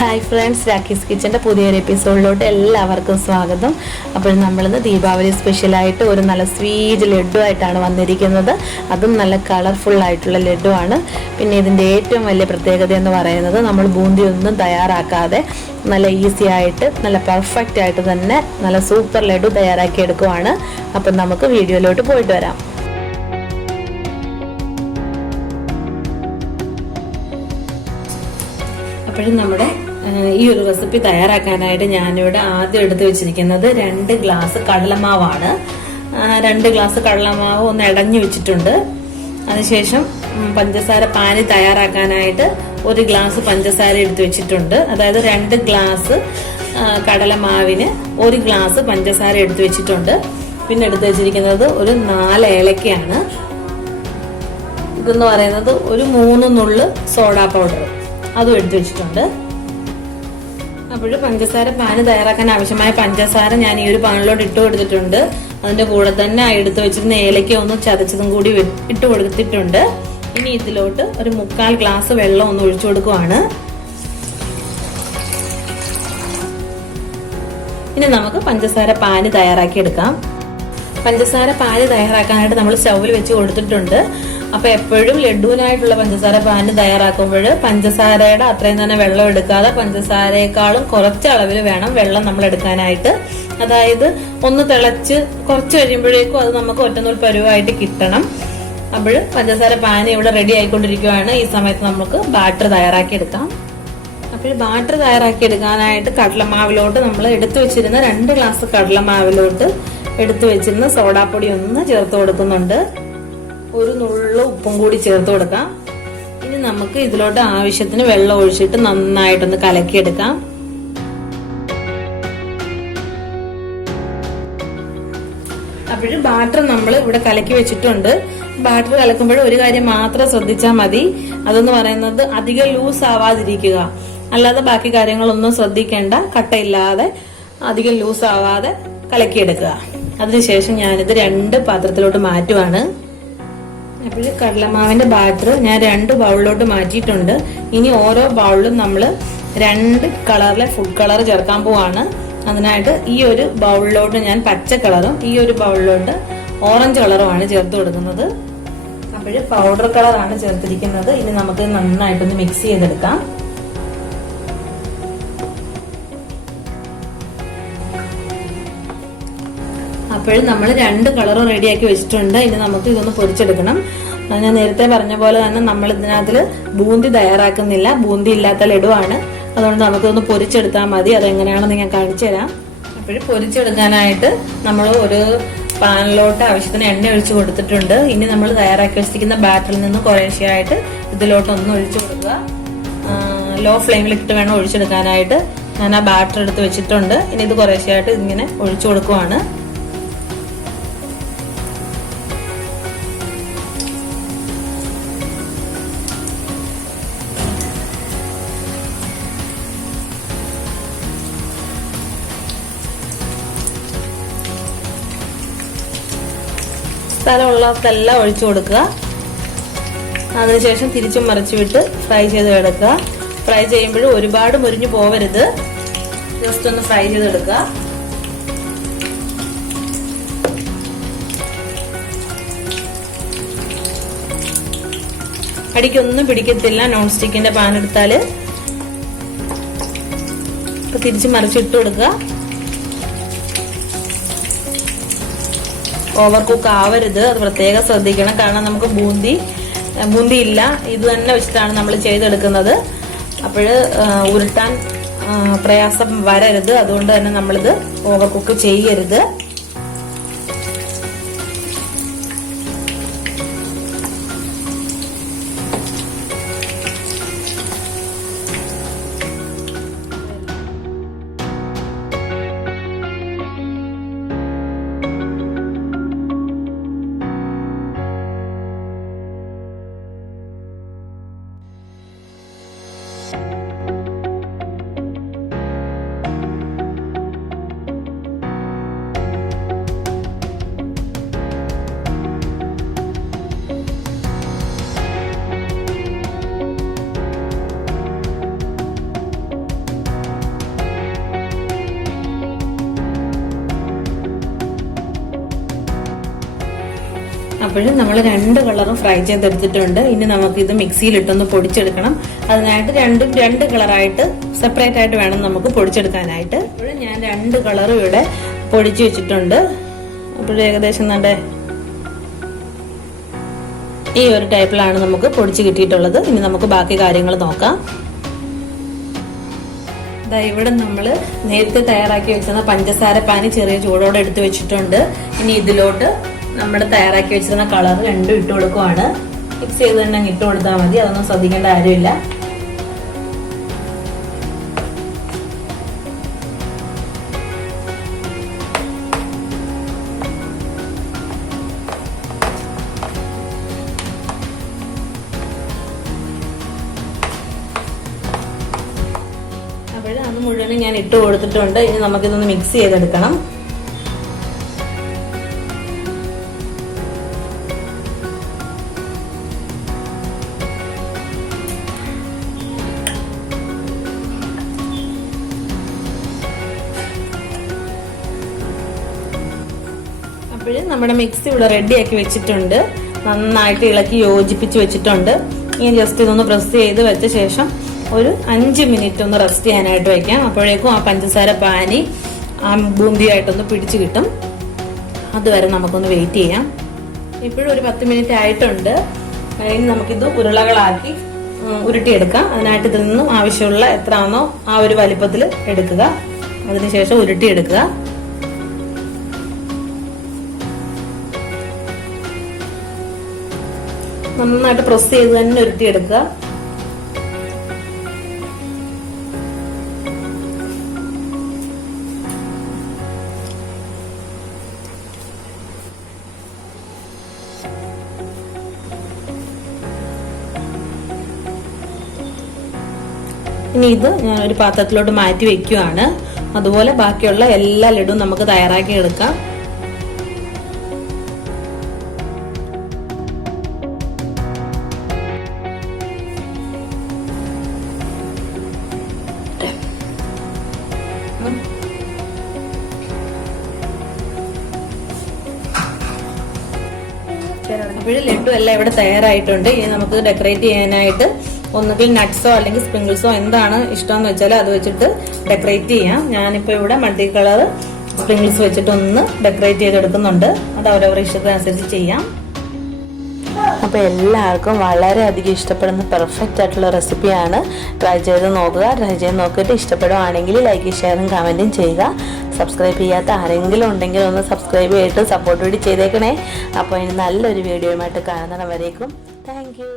Hi friends, രാഖീസ് കിച്ചൻ്റെ പുതിയൊരു എപ്പിസോഡിലോട്ട് എല്ലാവർക്കും സ്വാഗതം. അപ്പോൾ നമ്മളിന്ന് ദീപാവലി സ്പെഷ്യലായിട്ട് ഒരു നല്ല സ്വീറ്റ് ലഡു ആയിട്ടാണ് വന്നിരിക്കുന്നത്. അതും നല്ല കളർഫുള്ളായിട്ടുള്ള ലഡു ആണ്. പിന്നെ ഇതിൻ്റെ ഏറ്റവും വലിയ പ്രത്യേകത എന്ന് പറയുന്നത് നമ്മൾ ബൂന്തി ഒന്നും തയ്യാറാക്കാതെ നല്ല ഈസി ആയിട്ട് നല്ല പെർഫെക്റ്റ് ആയിട്ട് തന്നെ നല്ല സൂപ്പർ ലഡു തയ്യാറാക്കി എടുക്കുവാണ്. അപ്പം നമുക്ക് വീഡിയോയിലോട്ട് പോയിട്ട് വരാം. അപ്പോഴും നമ്മുടെ ഈ ഒരു റെസിപ്പി തയ്യാറാക്കാനായിട്ട് ഞാനിവിടെ ആദ്യം എടുത്തു വെച്ചിരിക്കുന്നത് 2 ഗ്ലാസ് കടലമാവാണ്. 2 ഗ്ലാസ് കടലമാവ് ഒന്ന് ഇടഞ്ഞു വെച്ചിട്ടുണ്ട്. അതിനുശേഷം പഞ്ചസാര പാനി തയ്യാറാക്കാനായിട്ട് 1 ഗ്ലാസ് പഞ്ചസാര എടുത്തു വെച്ചിട്ടുണ്ട്. അതായത് 2 ഗ്ലാസ് കടലമാവിന് 1 ഗ്ലാസ് പഞ്ചസാര എടുത്തു വെച്ചിട്ടുണ്ട്. പിന്നെ എടുത്തു വെച്ചിരിക്കുന്നത് ഒരു 4 ഏലക്കയാണ്. ഇതെന്ന് പറയുന്നത് ഒരു 3 നുള്ള് സോഡാ പൗഡർ അതും എടുത്തു വെച്ചിട്ടുണ്ട്. അപ്പോൾ പഞ്ചസാര പാന് തയ്യാറാക്കാൻ ആവശ്യമായ പഞ്ചസാര ഞാൻ ഈ ഒരു പാനിലോട്ട് ഇട്ട് കൊടുത്തിട്ടുണ്ട്. അതിന്റെ കൂടെ തന്നെ എടുത്തു വെച്ചിരുന്ന ഏലക്ക ഒന്ന് ചതച്ചതും കൂടി ഇട്ട് കൊടുത്തിട്ടുണ്ട്. ഇനി ഇതിലോട്ട് ഒരു 3/4 ഗ്ലാസ് വെള്ളം ഒന്ന് ഒഴിച്ചു കൊടുക്കുവാണ്. ഇനി നമുക്ക് പഞ്ചസാര പാന് തയ്യാറാക്കി എടുക്കാം. പഞ്ചസാര പാന് തയ്യാറാക്കാനായിട്ട് നമ്മൾ സ്റ്റൗവിൽ വെച്ച് കൊടുത്തിട്ടുണ്ട്. അപ്പൊ എപ്പോഴും ലഡുവിനായിട്ടുള്ള പഞ്ചസാര പാന് തയ്യാറാക്കുമ്പോൾ പഞ്ചസാരയുടെ അത്രയും തന്നെ വെള്ളം എടുക്കാതെ പഞ്ചസാരയെക്കാളും കുറച്ച് അളവിൽ വേണം വെള്ളം നമ്മൾ എടുക്കാനായിട്ട്. അതായത് ഒന്ന് തിളച്ച് കുറച്ച് കഴിയുമ്പോഴേക്കും അത് നമുക്ക് ഒറ്റനൂൽ പരുവായിട്ട് കിട്ടണം. അപ്പോൾ പഞ്ചസാര പാന് ഇവിടെ റെഡി ആയിക്കൊണ്ടിരിക്കുകയാണ്. ഈ സമയത്ത് നമുക്ക് ബാറ്റർ തയ്യാറാക്കി എടുക്കാം. അപ്പോൾ ബാറ്റർ തയ്യാറാക്കി എടുക്കാനായിട്ട് കടലമാവിലോട്ട് നമ്മൾ എടുത്തു വെച്ചിരുന്ന 2 ഗ്ലാസ് കടലമാവിലോട്ട് എടുത്തു വെച്ചിരുന്ന സോഡാപ്പൊടി ഒന്ന് ചേർത്ത് കൊടുക്കുന്നുണ്ട്. ഒരു നുള്ളു ഉപ്പും കൂടി ചേർത്ത് കൊടുക്കാം. ഇനി നമുക്ക് ഇതിലോട്ട് ആവശ്യത്തിന് വെള്ളം ഒഴിച്ചിട്ട് നന്നായിട്ടൊന്ന് കലക്കിയെടുക്കാം. അപ്പോഴും ബാറ്റർ നമ്മൾ ഇവിടെ കലക്കി വെച്ചിട്ടുണ്ട്. ബാറ്റർ കലക്കുമ്പോൾ ഒരു കാര്യം മാത്രം ശ്രദ്ധിച്ചാൽ മതി. അതെന്ന് പറയുന്നത് അധികം ലൂസ് ആവാതിരിക്കുക. അല്ലാതെ ബാക്കി കാര്യങ്ങളൊന്നും ശ്രദ്ധിക്കേണ്ട. കട്ടയില്ലാതെ അധികം ലൂസ് ആവാതെ കലക്കിയെടുക്കുക. അതിനുശേഷം ഞാനിത് 2 പാത്രത്തിലോട്ട് മാറ്റുവാണ്. അപ്പോൾ കടലമാവിന്റെ ബാറ്റർ ഞാൻ 2 ബൗളിലോട്ട് മാറ്റിയിട്ടുണ്ട്. ഇനി ഓരോ ബൗളിലും നമ്മൾ 2 കളറിലെ ഫുഡ് കളർ ചേർക്കാൻ പോവാണ്. അതിനായിട്ട് ഈ ഒരു ബൗളിലോട്ട് ഞാൻ പച്ച കളറും ഈ ഒരു ബൗളിലോട്ട് ഓറഞ്ച് കളറുമാണ് ചേർത്ത് കൊടുക്കുന്നത്. അപ്പോൾ പൗഡർ കളറാണ് ചേർത്തിരിക്കുന്നത്. ഇനി നമുക്ക് നന്നായിട്ടൊന്ന് മിക്സ് ചെയ്തെടുക്കാം. അപ്പോഴും നമ്മൾ 2 കളറും റെഡിയാക്കി വെച്ചിട്ടുണ്ട്. ഇനി നമുക്ക് ഇതൊന്ന് പൊരിച്ചെടുക്കണം. ഞാൻ നേരത്തെ പറഞ്ഞ പോലെ തന്നെ നമ്മൾ ഇതിനകത്തിൽ ബൂന്തി തയ്യാറാക്കുന്നില്ല. ബൂന്തി ഇല്ലാത്ത ലഡുവാണ്. അതുകൊണ്ട് നമുക്കൊന്ന് പൊരിച്ചെടുത്താൽ മതി. അതെങ്ങനെയാണെന്ന് ഞാൻ കാണിച്ചു തരാം. അപ്പോഴും പൊരിച്ചെടുക്കാനായിട്ട് നമ്മൾ ഒരു പാനിലോട്ട് ആവശ്യത്തിന് എണ്ണ ഒഴിച്ച് കൊടുത്തിട്ടുണ്ട്. ഇനി നമ്മൾ തയ്യാറാക്കി വെച്ചിരിക്കുന്ന ബാറ്ററിൽ നിന്ന് കുറേശ്ശെയായിട്ട് ഇതിലോട്ടൊന്ന് ഒഴിച്ചു കൊടുക്കുക. ലോ ഫ്ലെയിമിലിട്ട് വേണം ഒഴിച്ചെടുക്കാനായിട്ട്. ഞാൻ ആ ബാറ്റർ എടുത്ത് വെച്ചിട്ടുണ്ട്. ഇനി ഇത് കുറേശ്ശെയായിട്ട് ഇങ്ങനെ ഒഴിച്ചു കൊടുക്കുവാണ്. സ്ഥലമുള്ളതെല്ലാം ഒഴിച്ചു കൊടുക്കുക. അതിനുശേഷം തിരിച്ചും മറിച്ചു വിട്ട് ഫ്രൈ ചെയ്ത് എടുക്കുക. ഫ്രൈ ചെയ്യുമ്പോഴും ഒരുപാട് മുരിഞ്ഞു പോവരുത്. ജസ്റ്റ് ഒന്ന് ഫ്രൈ ചെയ്തെടുക്കുക. അടിക്കൊന്നും പിടിക്കത്തില്ല നോൺ സ്റ്റിക്കിന്റെ പാൻ എടുത്താല്. ഇപ്പൊ തിരിച്ച് മറിച്ചിട്ട് കൊടുക്കുക. ഓവർ കുക്ക് ആവരുത്. അത് പ്രത്യേകം ശ്രദ്ധിക്കണം. കാരണം നമുക്ക് ബൂന്തി ഇല്ല. ഇത് തന്നെ വെച്ചിട്ടാണ് നമ്മൾ ചെയ്തെടുക്കുന്നത്. അപ്പോൾ ഉരുട്ടാൻ പ്രയാസം വരരുത്. അതുകൊണ്ട് തന്നെ നമ്മളിത് ഓവർ കുക്ക് ചെയ്യരുത്. അപ്പോഴും നമ്മൾ 2 കളറും ഫ്രൈ ചെയ്തെടുത്തിട്ടുണ്ട്. ഇനി നമുക്കിത് മിക്സിയിലിട്ടൊന്ന് പൊടിച്ചെടുക്കണം. അതിനായിട്ട് രണ്ട് കളറായിട്ട് സെപ്പറേറ്റ് ആയിട്ട് വേണം നമുക്ക് പൊടിച്ചെടുക്കാനായിട്ട്. അപ്പോഴും ഞാൻ 2 കളറും ഇവിടെ പൊടിച്ചു വെച്ചിട്ടുണ്ട്. അപ്പോഴും ഏകദേശം നമ്മുടെ ഈ ഒരു ടൈപ്പിലാണ് നമുക്ക് പൊടിച്ച് കിട്ടിയിട്ടുള്ളത്. ഇനി നമുക്ക് ബാക്കി കാര്യങ്ങൾ നോക്കാം. ഇവിടെ നമ്മൾ നേരത്തെ തയ്യാറാക്കി വെച്ചിരുന്ന പഞ്ചസാര പാനി ചെറിയ ചൂടോടെ എടുത്ത് വെച്ചിട്ടുണ്ട്. ഇനി ഇതിലോട്ട് നമ്മുടെ തയ്യാറാക്കി വെച്ചിരുന്ന കളർ രണ്ടും ഇട്ട് കൊടുക്കുവാണ്. മിക്സ് ചെയ്ത് തന്നെ ഇട്ട് കൊടുത്താൽ മതി, അതൊന്നും ശ്രദ്ധിക്കേണ്ട കാര്യമില്ല. അത് മുഴുവനും ഞാൻ ഇട്ട് കൊടുത്തിട്ടുണ്ട്. ഇനി നമുക്കിതൊന്ന് മിക്സ് ചെയ്തെടുക്കണം. അപ്പോഴും നമ്മുടെ മിക്സ് ഇവിടെ റെഡിയാക്കി വെച്ചിട്ടുണ്ട്. നന്നായിട്ട് ഇളക്കി യോജിപ്പിച്ച് വെച്ചിട്ടുണ്ട്. ഇനി ജസ്റ്റ് ഇതൊന്ന് പ്രസ് ചെയ്ത് വെച്ച ശേഷം ഒരു 5 മിനിറ്റ് ഒന്ന് റെസ്റ്റ് ചെയ്യാനായിട്ട് വെക്കാം. അപ്പോഴേക്കും ആ പഞ്ചസാര പാനി ആ ബൂന്തിയായിട്ടൊന്ന് പിടിച്ചു കിട്ടും. അതുവരെ നമുക്കൊന്ന് വെയിറ്റ് ചെയ്യാം. ഇപ്പോഴും ഒരു 10 മിനിറ്റ് ആയിട്ടുണ്ട്. ഇനി നമുക്കിത് ഉരുളകളാക്കി ഉരുട്ടിയെടുക്കാം. അതിനായിട്ട് ഇതിൽ നിന്നും ആവശ്യമുള്ള എത്രയാണോ ആ ഒരു വലിപ്പത്തിൽ എടുക്കുക. അതിനുശേഷം ഉരുട്ടിയെടുക്കുക. നന്നായിട്ട് പ്രസ് ചെയ്ത് തന്നെ ഉരുട്ടിയെടുക്കുക. ഇനി ഇത് ഞാൻ ഒരു പാത്രത്തിലോട്ട് മാറ്റി വെക്കുകയാണ്. അതുപോലെ ബാക്കിയുള്ള എല്ലാ ലഡുവും നമുക്ക് തയ്യാറാക്കി എടുക്കാം. അപ്പോഴും ലഡു എല്ലാം ഇവിടെ തയ്യാറായിട്ടുണ്ട്. ഇനി നമുക്ക് ഡെക്കറേറ്റ് ചെയ്യാനായിട്ട് ഒന്നുകിൽ നട്ട്സോ അല്ലെങ്കിൽ സ്പ്രിങ്കിൾസോ എന്താണ് ഇഷ്ടമെന്ന് വെച്ചാൽ അത് വെച്ചിട്ട് ഡെക്കറേറ്റ് ചെയ്യാം. ഞാനിപ്പോൾ ഇവിടെ മൾട്ടി കളർ സ്പ്രിങ്കിൾസ് വെച്ചിട്ട് ഒന്ന് ഡെക്കറേറ്റ് ചെയ്തെടുക്കുന്നുണ്ട്. അത് അവരവരുടെ ഇഷ്ടത്തിനനുസരിച്ച് ചെയ്യാം. അപ്പോൾ എല്ലാവർക്കും വളരെയധികം ഇഷ്ടപ്പെടുന്ന പെർഫെക്റ്റ് ആയിട്ടുള്ള റെസിപ്പിയാണ്. ട്രൈ ചെയ്ത് നോക്കുക. ട്രൈ ചെയ്ത് നോക്കിയിട്ട് ഇഷ്ടപ്പെടുവാണെങ്കിൽ ലൈക്ക് ഷെയറും കമൻറ്റും ചെയ്യുക. സബ്സ്ക്രൈബ് ചെയ്യാത്ത ആരെങ്കിലും ഉണ്ടെങ്കിൽ ഒന്ന് സബ്സ്ക്രൈബ് ചെയ്തിട്ട് സപ്പോർട്ട് കൂടി ചെയ്തേക്കണേ. അപ്പോൾ ഇനി നല്ലൊരു വീഡിയോയുമായിട്ട് കാണുന്നവരേക്കും താങ്ക് യു.